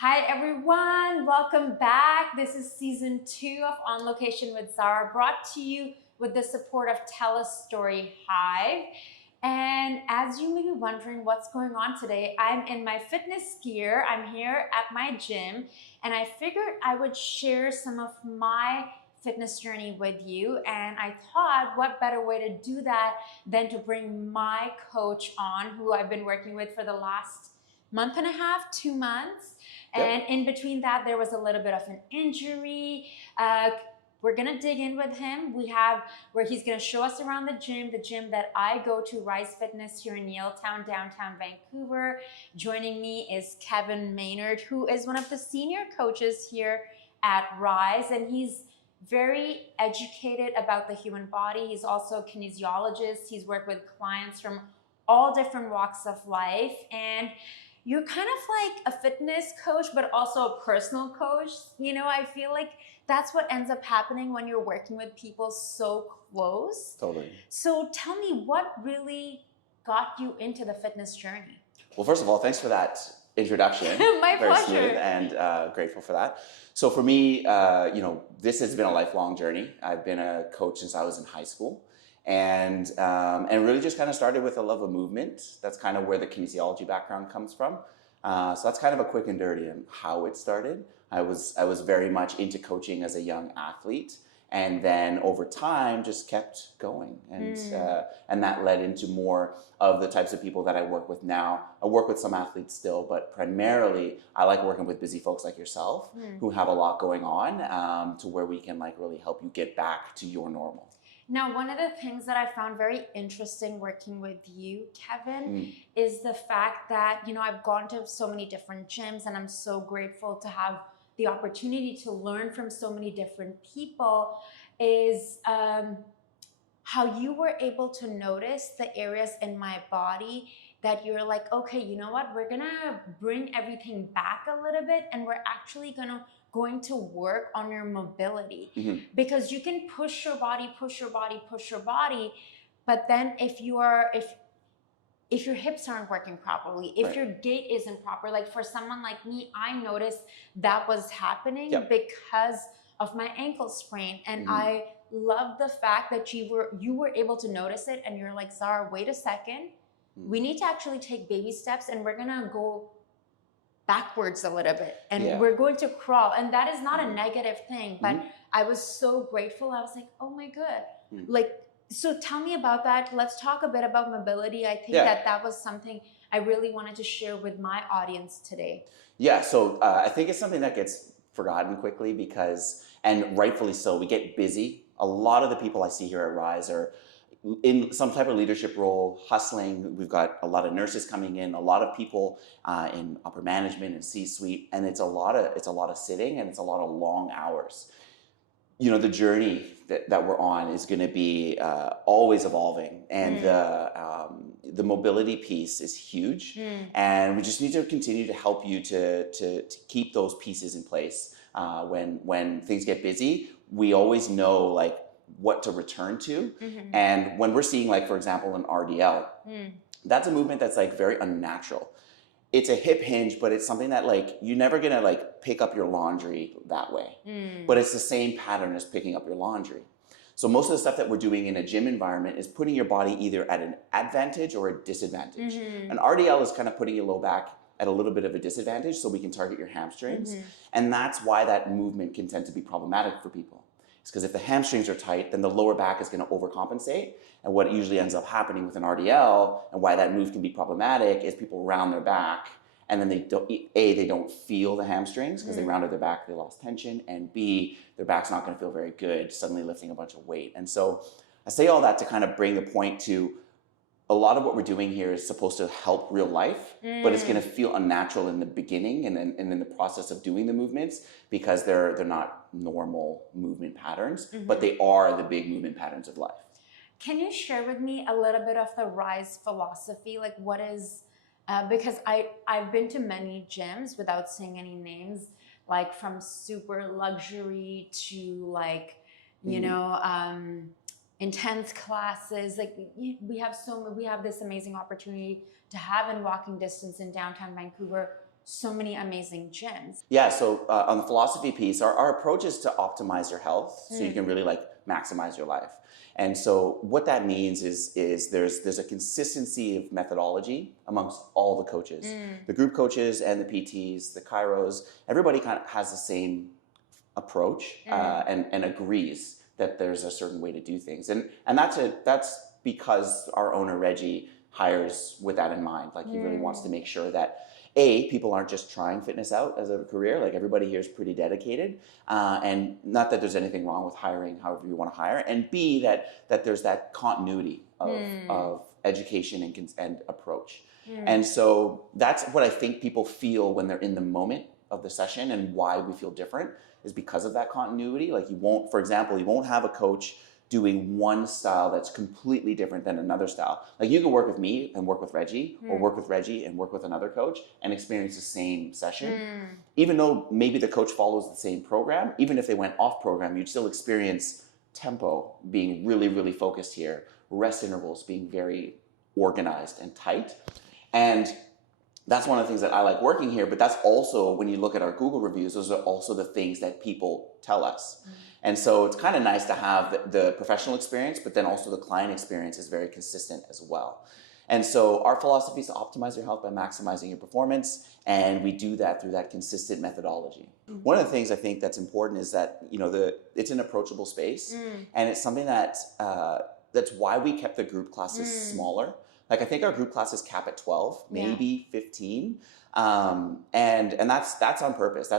Hi everyone, welcome back. This is season 2 of On Location with Zara, brought to you with the support of TELUS STORYHIVE. And as you may be wondering what's going on today, I'm in my fitness gear. I'm here at my gym, and I figured I would share some of my fitness journey with you. And I thought, what better way to do that than to bring my coach on, who I've been working with for the last month and a half, 2 months. And in between that, there was a little bit of an injury. We're gonna dig in with him. We have where he's gonna show us around the gym that I go to, Rize Fitness here in Yaletown, downtown Vancouver. Joining me is Kevin Maynard, who is one of the senior coaches here at Rize, and he's very educated about the human body. He's also a kinesiologist. He's worked with clients from all different walks of life, and you're kind of like a fitness coach, but also a personal coach. You know, I feel like that's what ends up happening when you're working with people so close. Totally. So tell me, what really got you into the fitness journey? Well, first of all, thanks for that introduction. My Very pleasure. smooth, and grateful for that. So for me, this has been a lifelong journey. I've been a coach since I was in high school. And really just kind of started with a love of movement. That's kind of where the kinesiology background comes from. So that's kind of a quick and dirty on how it started. I was very much into coaching as a young athlete, and then over time just kept going, and that led into more of the types of people that I work with now. I work with some athletes still, but primarily I like working with busy folks like yourself who have a lot going on, to where we can like really help you get back to your normal. Now, one of the things that I found very interesting working with you, Kevin, is the fact that, you know, I've gone to so many different gyms, and I'm so grateful to have the opportunity to learn from so many different people, is how you were able to notice the areas in my body that you're like, okay, you know what, we're gonna bring everything back a little bit, and we're actually going to work on your mobility. Because you can push your body, but then if your hips aren't working properly, if your gait isn't proper, like for someone like me, I noticed that was happening because of my ankle sprain. And I love the fact that you were able to notice it, and you're like, Zara, wait a second, we need to actually take baby steps, and we're gonna go backwards a little bit, and we're going to crawl. And that is not a negative thing, but I was so grateful. I was like, oh my God. Like, so tell me about that. Let's talk a bit about mobility. I think that was something I really wanted to share with my audience today. Yeah, so I think it's something that gets forgotten quickly because, and rightfully so, we get busy. A lot of the people I see here at Rize are in some type of leadership role, hustling. We've got a lot of nurses coming in, a lot of people in upper management and C-suite, and it's a lot of sitting, and it's a lot of long hours. You know, the journey that we're on is going to be always evolving, and the mobility piece is huge, and we just need to continue to help you to keep those pieces in place. When things get busy, we always know like what to return to. And when we're seeing, like, for example, an RDL, that's a movement that's like very unnatural. It's a hip hinge, but it's something that like you're never gonna like pick up your laundry that way. But it's the same pattern as picking up your laundry. So most of the stuff that we're doing in a gym environment is putting your body either at an advantage or a disadvantage. An RDL is kind of putting your low back at a little bit of a disadvantage, so we can target your hamstrings. And that's why that movement can tend to be problematic for people. It's because if the hamstrings are tight, then the lower back is going to overcompensate. And what usually ends up happening with an RDL, and why that move can be problematic, is people round their back, and then they don't feel the hamstrings because they rounded their back, they lost tension, and B, their back's not going to feel very good suddenly lifting a bunch of weight. And so I say all that to kind of bring the point to, a lot of what we're doing here is supposed to help real life, but it's going to feel unnatural in the beginning and in the process of doing the movements, because they're not normal movement patterns, but they are the big movement patterns of life. Can you share with me a little bit of the Rize philosophy? Like, what is, because I've been to many gyms, without saying any names, like from super luxury to like, you know, intense classes. Like we have this amazing opportunity to have in walking distance in downtown Vancouver so many amazing gyms. Yeah, so on the philosophy piece, our approach is to optimize your health so you can really like maximize your life. And so what that means is there's a consistency of methodology amongst all the coaches. The group coaches and the PTs, the chiros, everybody kind of has the same approach and agrees that there's a certain way to do things. And that's because our owner, Reggie, hires with that in mind. Like he really wants to make sure that people aren't just trying fitness out as a career. Like everybody here is pretty dedicated, and not that there's anything wrong with hiring however you want to hire. And B, that there's that continuity of education and approach. And so that's what I think people feel when they're in the moment of the session, and why we feel different is because of that continuity. Like for example, you won't have a coach doing one style that's completely different than another style. Like you can work with me and work with Reggie, or work with Reggie and work with another coach and experience the same session. Even though maybe the coach follows the same program, even if they went off program, you'd still experience tempo being really, really focused here, rest intervals being very organized and tight. And that's one of the things that I like working here, but that's also, when you look at our Google reviews, those are also the things that people tell us. And so it's kind of nice to have the professional experience, but then also the client experience is very consistent as well. And so our philosophy is to optimize your health by maximizing your performance, and we do that through that consistent methodology. One of the things I think that's important is that, you know, it's an approachable space, and it's something that that's why we kept the group classes smaller. Like I think our group classes cap at 12, maybe 15, and that's on purpose.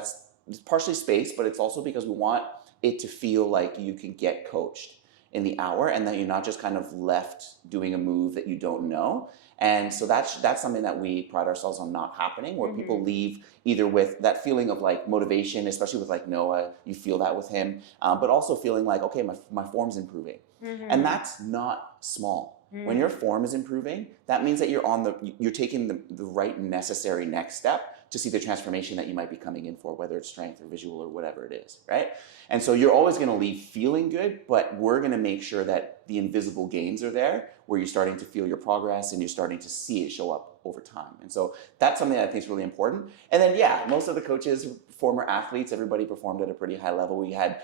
It's partially space, but it's also because we want it to feel like you can get coached in the hour, and that you're not just kind of left doing a move that you don't know. And so that's something that we pride ourselves on not happening, where people leave either with that feeling of like motivation, especially with like Noah, you feel that with him, but also feeling like, okay, my form's improving. And that's not small. When your form is improving, that means that you're taking the right necessary next step to see the transformation that you might be coming in for, whether it's strength or visual or whatever it is, right? And so you're always going to leave feeling good, but we're going to make sure that the invisible gains are there, where you're starting to feel your progress and you're starting to see it show up over time. And so that's something that I think is really important. And then, most of the coaches, former athletes, everybody performed at a pretty high level. We have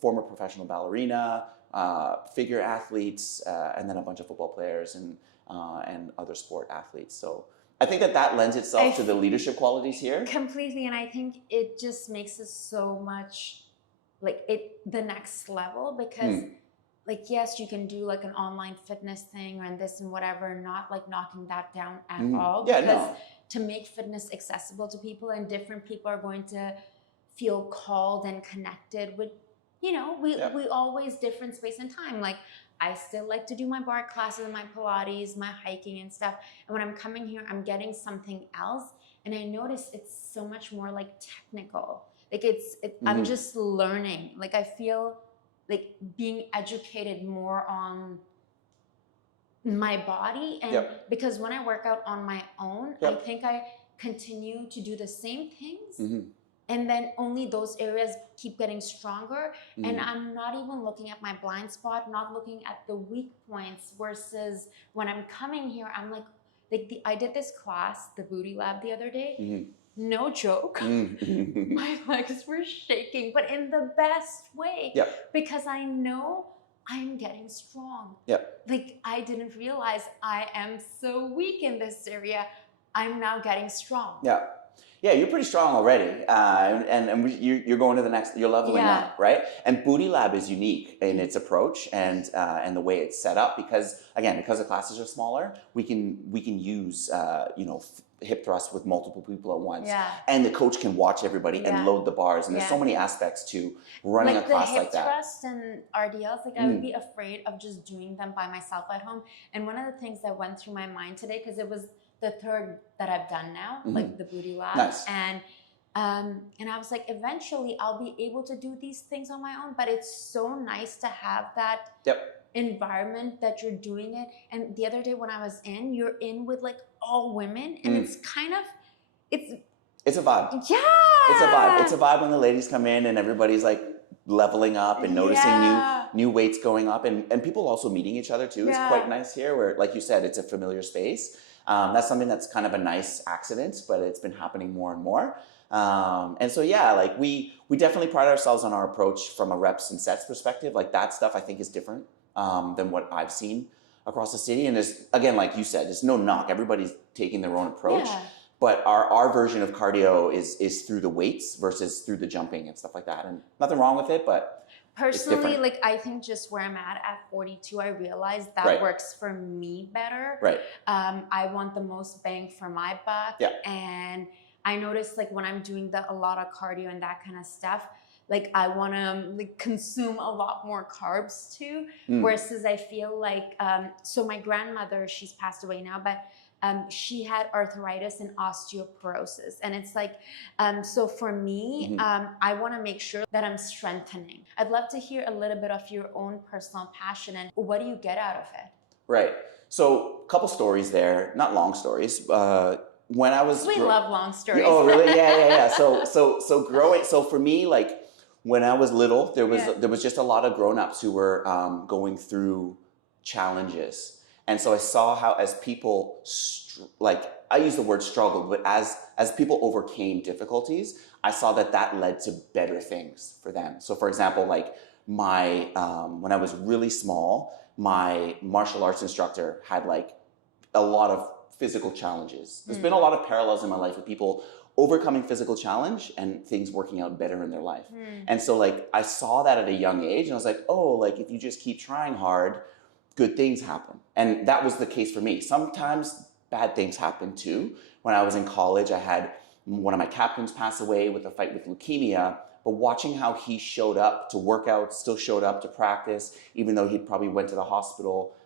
former professional ballerina, figure athletes, and then a bunch of football players and other sport athletes. So I think that lends itself to the leadership qualities here. Completely, and I think it just makes it so much like the next level, because like, yes, you can do like an online fitness thing and this and whatever, not like knocking that down at all. Because to make fitness accessible to people, and different people are going to feel called and connected with, you know, we always different space and time. Like I still like to do my bar classes and my Pilates, my hiking and stuff. And when I'm coming here, I'm getting something else. And I notice it's so much more like technical. Like I'm just learning. Like I feel like being educated more on my body. And because when I work out on my own, I think I continue to do the same things. And then only those areas keep getting stronger. And I'm not even looking at my blind spot, not looking at the weak points, versus when I'm coming here, I'm like I did this class, the booty lab, the other day. No joke. My legs were shaking, but in the best way. Because I know I'm getting strong. Like I didn't realize I am so weak in this area. I'm now getting strong. Yeah, you're pretty strong already, and you're going to the next. You're leveling up, right? And Booty Lab is unique in its approach and the way it's set up, because the classes are smaller, we can use hip thrusts with multiple people at once, and the coach can watch everybody and load the bars, and there's so many aspects to running a class like that. Like the hip thrusts and RDLs, like I would be afraid of just doing them by myself at home. And one of the things that went through my mind today, because it was the third that I've done now, like the Booty Lab. And I was like, eventually I'll be able to do these things on my own, but it's so nice to have that environment that you're doing it. And the other day when I was you're in with like all women, and it's kind of, it's a vibe. Yeah. It's a vibe when the ladies come in and everybody's like leveling up and noticing new weights going up, and people also meeting each other too. It's quite nice here, where, like you said, it's a familiar space. That's something that's kind of a nice accident, but it's been happening more and more. And so, yeah, like we definitely pride ourselves on our approach from a reps and sets perspective. Like that stuff I think is different than what I've seen across the city. And there's, again, like you said, there's no knock. Everybody's taking their own approach. Yeah. But our version of cardio is through the weights versus through the jumping and stuff like that. And nothing wrong with it, but personally, like I think just where I'm at 42, I realized that works for me better. Right. I want the most bang for my buck. Yeah. And I noticed like when I'm doing a lot of cardio and that kind of stuff, like I want to like consume a lot more carbs too. Versus I feel like, so my grandmother, she's passed away now, but she had arthritis and osteoporosis. And it's like, so for me, I want to make sure that I'm strengthening. I'd love to hear a little bit of your own personal passion and what do you get out of it? Right. So a couple stories there, not long stories. When I was... We love long stories. Oh, really? Yeah. So growing, so for me, like when I was little, there was just a lot of grown-ups who were going through challenges. And so I saw how as people, like I use the word struggled, but as people overcame difficulties, I saw that led to better things for them. So for example, like my, when I was really small, my martial arts instructor had like a lot of physical challenges. There's been a lot of parallels in my life with people overcoming physical challenge and things working out better in their life. And so like I saw that at a young age and I was like, oh, like if you just keep trying hard, good things happen. And that was the case for me. Sometimes bad things happen too. When I was in college, I had one of my captains pass away with a fight with leukemia, but watching how he showed up to work out, still showed up to practice, even though he probably went to the hospital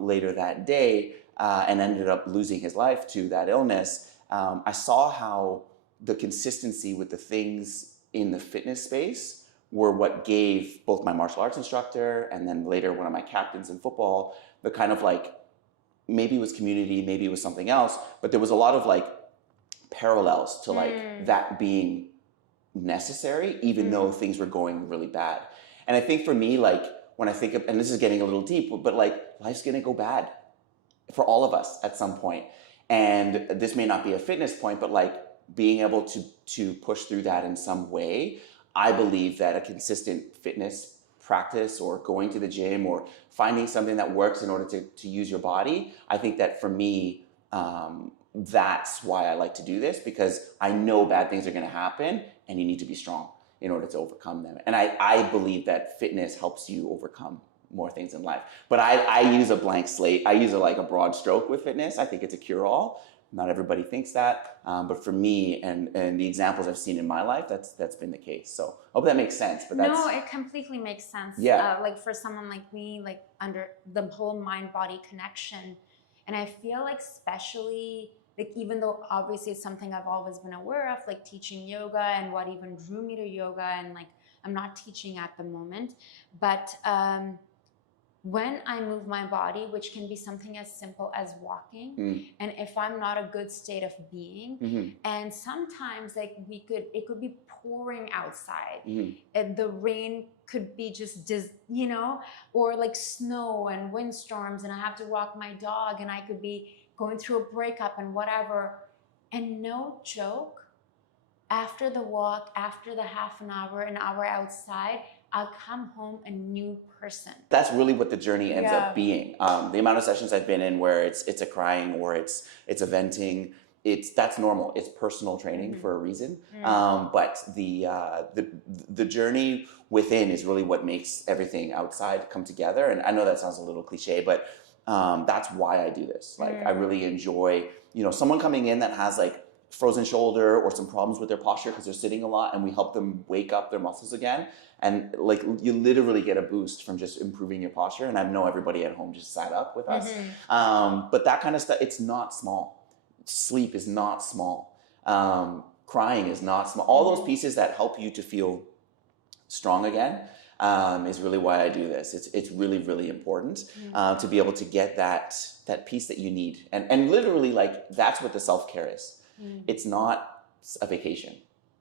later that day and ended up losing his life to that illness, I saw how the consistency with the things in the fitness space were what gave both my martial arts instructor and then later one of my captains in football the kind of like, maybe it was community, maybe it was something else, but there was a lot of like parallels to like that being necessary, even though things were going really bad. And I think for me, like when I think of, and this is getting a little deep, but like life's gonna go bad for all of us at some point. And this may not be a fitness point, but like being able to push through that in some way. I believe that a consistent fitness practice or going to the gym or finding something that works in order to use your body, I think that for me, that's why I like to do this, because I know bad things are going to happen and you need to be strong in order to overcome them. And I believe that fitness helps you overcome more things in life. But I use a blank slate. I use a broad stroke with fitness. I think it's a cure-all. Not everybody thinks that, but for me and the examples I've seen in my life, that's been the case. So I hope that makes sense. But no, it completely makes sense. Yeah. Like for someone like me, like under the whole mind-body connection, and I feel like especially like even though obviously it's something I've always been aware of, like teaching yoga and what even drew me to yoga, and like I'm not teaching at the moment, but when I move my body, which can be something as simple as walking, and if I'm not a good state of being, and sometimes like it could be pouring outside, and the rain could be just, or like snow and windstorms, and I have to walk my dog, and I could be going through a breakup and whatever, and no joke, after the walk, after the half an hour outside, I'll come home a new person. That's really what the journey ends up being. The amount of sessions I've been in where it's a crying or it's a venting, that's normal. It's personal training for a reason. But the journey within is really what makes everything outside come together. And I know that sounds a little cliche, but that's why I do this. Like I really enjoy, someone coming in that has like frozen shoulder or some problems with their posture because they're sitting a lot, and we help them wake up their muscles again. And like you literally get a boost from just improving your posture. And I know everybody at home just sat up with us. But that kind of stuff, it's not small. Sleep is not small. Crying is not small. All those pieces that help you to feel strong again is really why I do this. It's really, really important to be able to get that piece that you need. And literally like that's what the self-care is. It's not a vacation.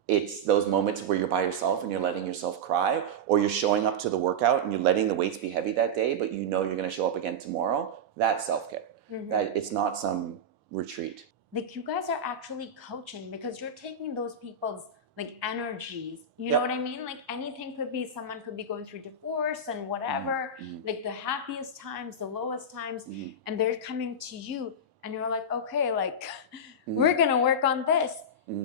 It's those moments where you're by yourself and you're letting yourself cry, or you're showing up to the workout and you're letting the weights be heavy that day, but you know you're going to show up again tomorrow. That's self-care. That it's not some retreat. Like you guys are actually coaching because you're taking those people's like energies, you know what I mean? Like anything could be, someone could be going through divorce and whatever, like the happiest times, the lowest times, and they're coming to you and you're like, okay, like we're gonna work on this.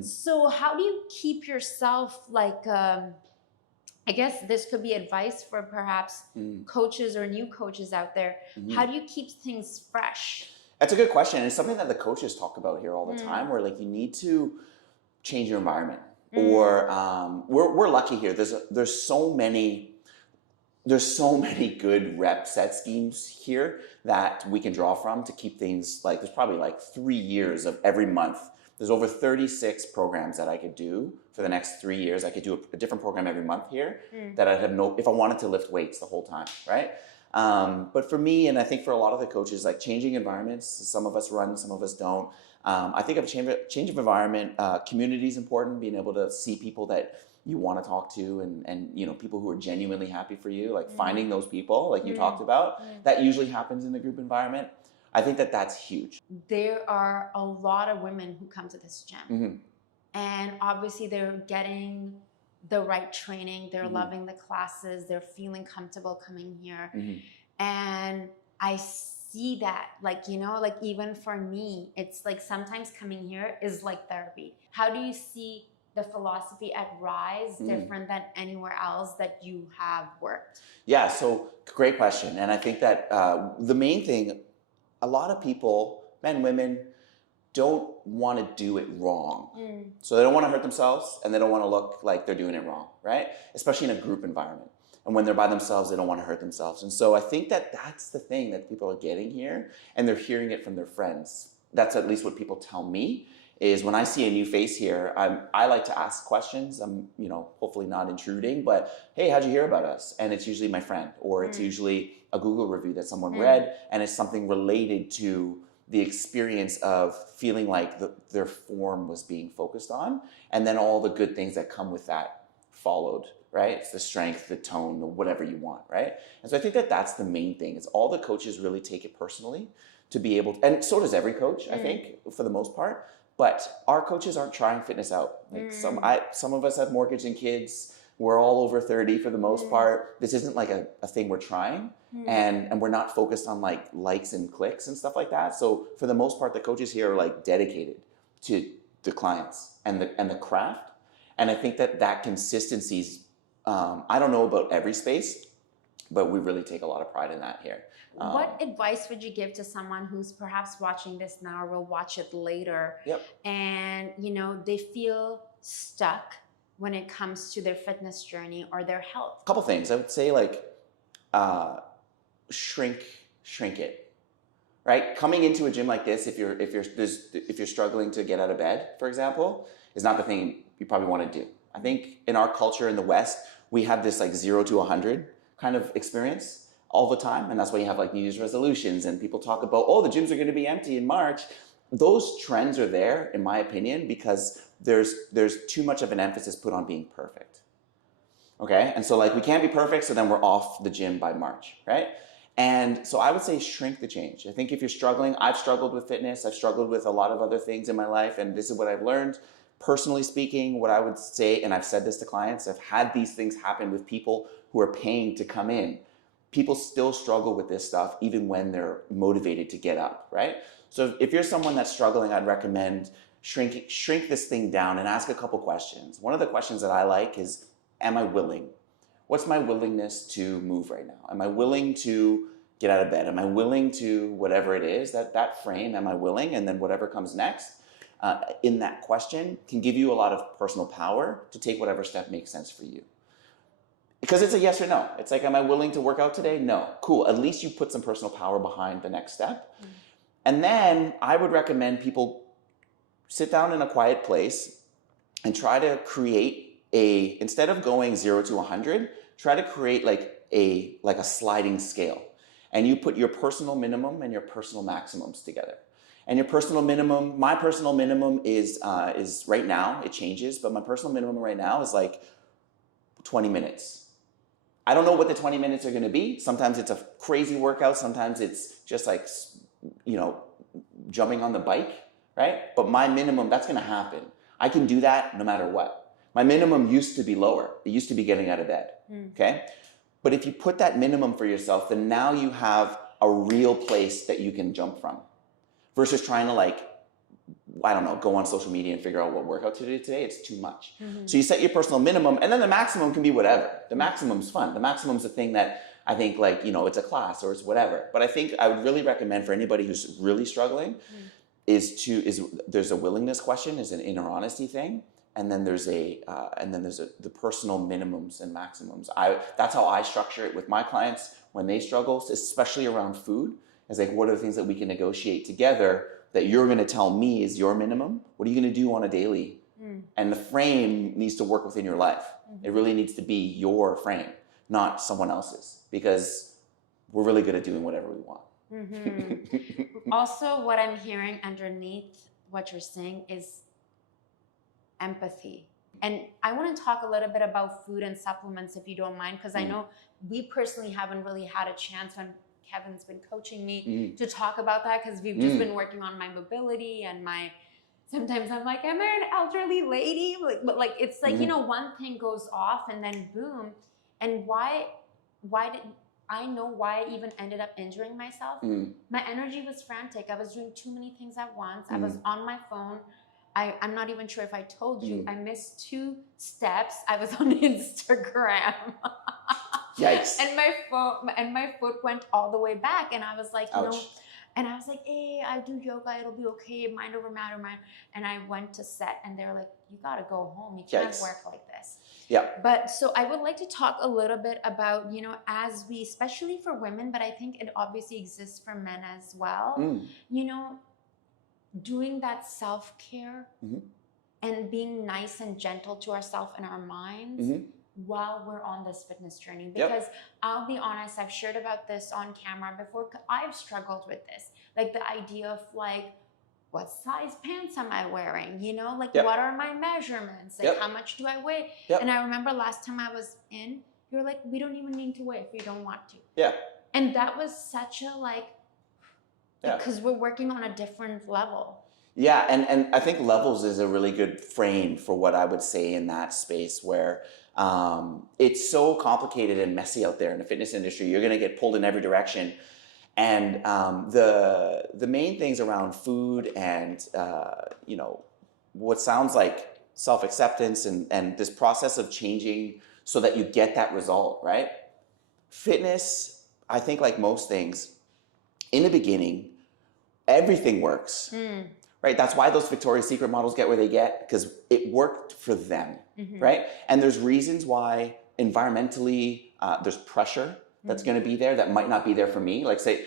So how do you keep yourself like, I guess this could be advice for perhaps coaches or new coaches out there. How do you keep things fresh? That's a good question. It's something that the coaches talk about here all the time, where like you need to change your environment. Or we're lucky here. There's so many good rep set schemes here that we can draw from to keep things like, there's probably like 3 years of every month. There's over 36 programs that I could do for the next 3 years. I could do a different program every month here that I'd have if I wanted to lift weights the whole time, right? But for me, and I think for a lot of the coaches, like changing environments, some of us run, some of us don't. I think of a change of environment, community is important, being able to see people that you want to talk to and you know, people who are genuinely happy for you, like finding those people like you talked about, that usually happens in the group environment. I think that that's huge. There are a lot of women who come to this gym and obviously they're getting the right training, they're loving the classes, they're feeling comfortable coming here. And I see that, like, you know, like even for me, it's like sometimes coming here is like therapy. How do you see the philosophy at Rize different than anywhere else that you have worked? Yeah, so great question. And I think that the main thing, a lot of people, men, women, don't want to do it wrong. So they don't want to hurt themselves and they don't want to look like they're doing it wrong, right? Especially in a group environment. And when they're by themselves, they don't want to hurt themselves. And so I think that that's the thing that people are getting here, and they're hearing it from their friends. That's at least what people tell me, is when I see a new face here, I like to ask questions. I'm, you know, hopefully not intruding, but hey, how'd you hear about us? And it's usually my friend, or it's usually a Google review that someone read, and it's something related to the experience of feeling like their form was being focused on, and then all the good things that come with that followed, right? It's the strength, the tone, the whatever you want, right? And so I think that that's the main thing, is all the coaches really take it personally to be able to, and so does every coach, I think, for the most part, but our coaches aren't trying fitness out. Like some of us have mortgage and kids, we're all over 30 for the most part. This isn't like a thing we're trying, and we're not focused on like likes and clicks and stuff like that. So for the most part, the coaches here are like dedicated to the clients and the craft. And I think that consistency's, I don't know about every space, but we really take a lot of pride in that here. What advice would you give to someone who's perhaps watching this now or will watch it later, and you know, they feel stuck when it comes to their fitness journey or their health? A couple things. I would say like shrink it. Right? Coming into a gym like this, if you're struggling to get out of bed, for example, is not the thing you probably want to do. I think in our culture in the West, we have this like 0 to 100 kind of experience all the time, and that's why you have like New Year's resolutions and people talk about, oh, the gyms are going to be empty in March. Those trends are there, in my opinion, because there's too much of an emphasis put on being perfect. Okay, and so like we can't be perfect, so then we're off the gym by March, right? And so I would say shrink the change. I think if you're struggling, I've struggled with fitness, I've struggled with a lot of other things in my life, and this is what I've learned. Personally speaking, what I would say, and I've said this to clients, I've had these things happen with people who are paying to come in. People still struggle with this stuff even when they're motivated to get up, right? So if you're someone that's struggling, I'd recommend shrink this thing down and ask a couple questions. One of the questions that I like is, am I willing? What's my willingness to move right now? Am I willing to get out of bed? Am I willing to whatever it is, that frame, am I willing? And then whatever comes next in that question can give you a lot of personal power to take whatever step makes sense for you. Because it's a yes or no. It's like, am I willing to work out today? No. Cool. At least you put some personal power behind the next step. And then I would recommend people sit down in a quiet place and try to create instead of going 0 to 100, try to create like a sliding scale. And you put your personal minimum and your personal maximums together. And your personal minimum, my personal minimum is right now, it changes, but my personal minimum right now is like 20 minutes. I don't know what the 20 minutes are going to be. Sometimes it's a crazy workout. Sometimes it's just like, you know, jumping on the bike, right? But my minimum, that's going to happen. I can do that no matter what. My minimum used to be lower. It used to be getting out of bed, okay? But if you put that minimum for yourself, then now you have a real place that you can jump from versus trying to like, I don't know, go on social media and figure out what workout to do today. It's too much. So you set your personal minimum, and then the maximum can be whatever. The maximum's fun. The maximum's a thing that I think, like, you know, it's a class or it's whatever. But I think I would really recommend for anybody who's really struggling there's a willingness question, is an inner honesty thing, and then there's the personal minimums and maximums. That's how I structure it with my clients when they struggle, especially around food. Is like, what are the things that we can negotiate together that you're going to tell me is your minimum? What are you going to do on a daily? And the frame needs to work within your life. It really needs to be your frame, not someone else's, because we're really good at doing whatever we want. Also, what I'm hearing underneath what you're saying is empathy. And I want to talk a little bit about food and supplements, if you don't mind, because I know we personally haven't really had a chance when Kevin's been coaching me to talk about that, because we've just been working on my mobility and sometimes I'm like, am I an elderly lady? But like, it's like, you know, one thing goes off and then boom. And why did I know why I even ended up injuring myself? My energy was frantic. I was doing too many things at once. I was on my phone. I'm not even sure if I told you, I missed 2 steps. I was on Instagram. Yikes. And my foot went all the way back. And I was like, you Ouch. know, and I was like, hey, I do yoga. It'll be okay. Mind over matter. And I went to set and they were like, you got to go home. You can't work like this. Yeah. But so I would like to talk a little bit about, you know, as we, especially for women, but I think it obviously exists for men as well, you know, doing that self-care and being nice and gentle to ourselves and our minds while we're on this fitness journey. Because I'll be honest, I've shared about this on camera before. I've struggled with this. Like the idea of like, what size pants am I wearing? You know, like what are my measurements? Like how much do I weigh? And I remember last time I was in, you were like, we don't even need to weigh if you don't want to. Yeah. And that was such a like, because we're working on a different level. Yeah, and I think levels is a really good frame for what I would say in that space where it's so complicated and messy out there in the fitness industry. You're going to get pulled in every direction. And the main things around food and, you know, what sounds like self-acceptance and this process of changing so that you get that result, right? Fitness, I think like most things, in the beginning, everything works, right? That's why those Victoria's Secret models get where they get, because it worked for them, right? And there's reasons why environmentally there's pressure that's going to be there that might not be there for me. Like say,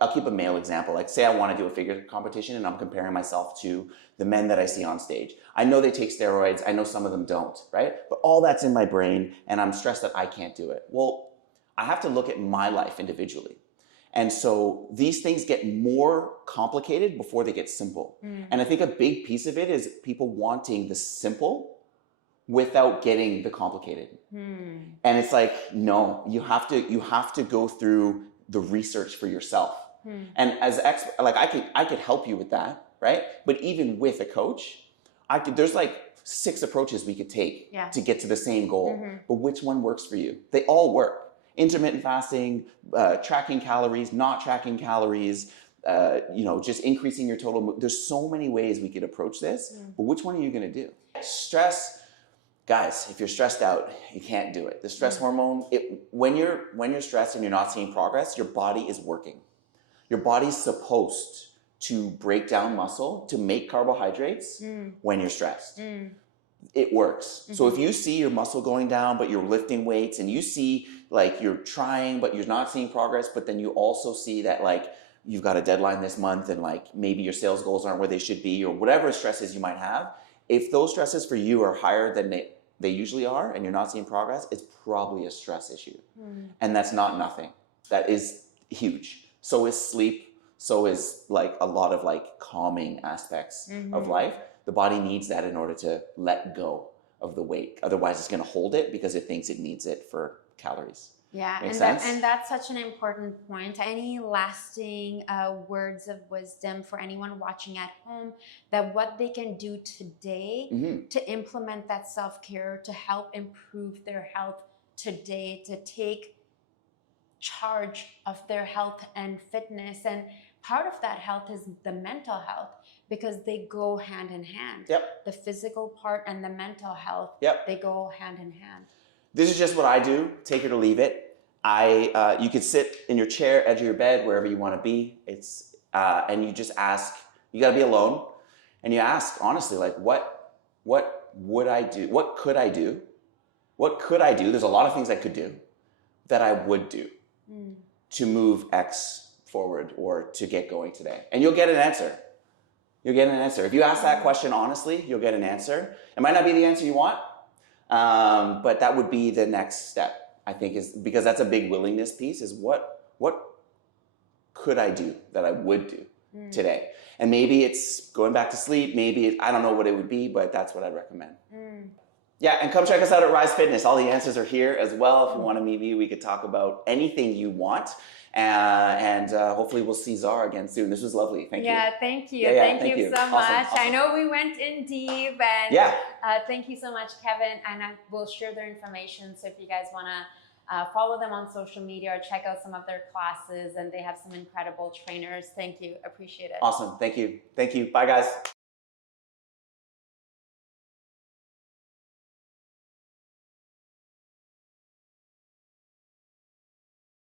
I'll keep a male example. Like say I want to do a figure competition and I'm comparing myself to the men that I see on stage. I know they take steroids. I know some of them don't, right? But all that's in my brain and I'm stressed that I can't do it. Well, I have to look at my life individually. And so these things get more complicated before they get simple. And I think a big piece of it is people wanting the simple without getting the complicated. And it's like, no, you have to go through the research for yourself. And as like I could help you with that, right? But even with a coach, there's like 6 approaches we could take to get to the same goal. But which one works for you? They all work. Intermittent fasting, tracking calories, not tracking calories, you know, just increasing your total. There's so many ways we could approach this, but which one are you going to do? Stress. Guys, if you're stressed out, you can't do it. The stress hormone, when you're stressed and you're not seeing progress, your body is working. Your body's supposed to break down muscle to make carbohydrates when you're stressed. It works. So if you see your muscle going down, but you're lifting weights and you see like you're trying, but you're not seeing progress, but then you also see that like you've got a deadline this month and like maybe your sales goals aren't where they should be or whatever stresses you might have. If those stresses for you are higher than they usually are and you're not seeing progress, it's probably a stress issue. And that's not nothing. That is huge. So is sleep. So is like a lot of like calming aspects of life. The body needs that in order to let go of the weight. Otherwise it's going to hold it because it thinks it needs it for calories. Yeah, Makes sense? and that's such an important point. Any lasting words of wisdom for anyone watching at home, that what they can do today to implement that self-care, to help improve their health today, to take charge of their health and fitness. And part of that health is the mental health, because they go hand in hand. Yep. The physical part and the mental health, they go hand in hand. This is just what I do, take it or leave it. You could sit in your chair, edge of your bed, wherever you want to be. And you just ask, you got to be alone, and you ask honestly, like, what would I do? What could I do? What could I do? There's a lot of things I could do that I would do to move X forward or to get going today. And you'll get an answer. You'll get an answer. If you ask that question honestly, you'll get an answer. It might not be the answer you want, but that would be the next step, I think, is because that's a big willingness piece, is what could I do that I would do today? And maybe it's going back to sleep. Maybe I don't know what it would be, but that's what I'd recommend. Yeah, and come check us out at Rize Fitness. All the answers are here as well. If you want to meet me, we could talk about anything you want. And hopefully we'll see Zara again soon. This was lovely. Thank you. Yeah, thank you. Yeah, thank you so much. Awesome. I know we went in deep, and thank you so much, Kevin. And I will share their information. So if you guys want to follow them on social media or check out some of their classes, and they have some incredible trainers. Thank you. Appreciate it. Awesome. Thank you. Thank you. Bye, guys.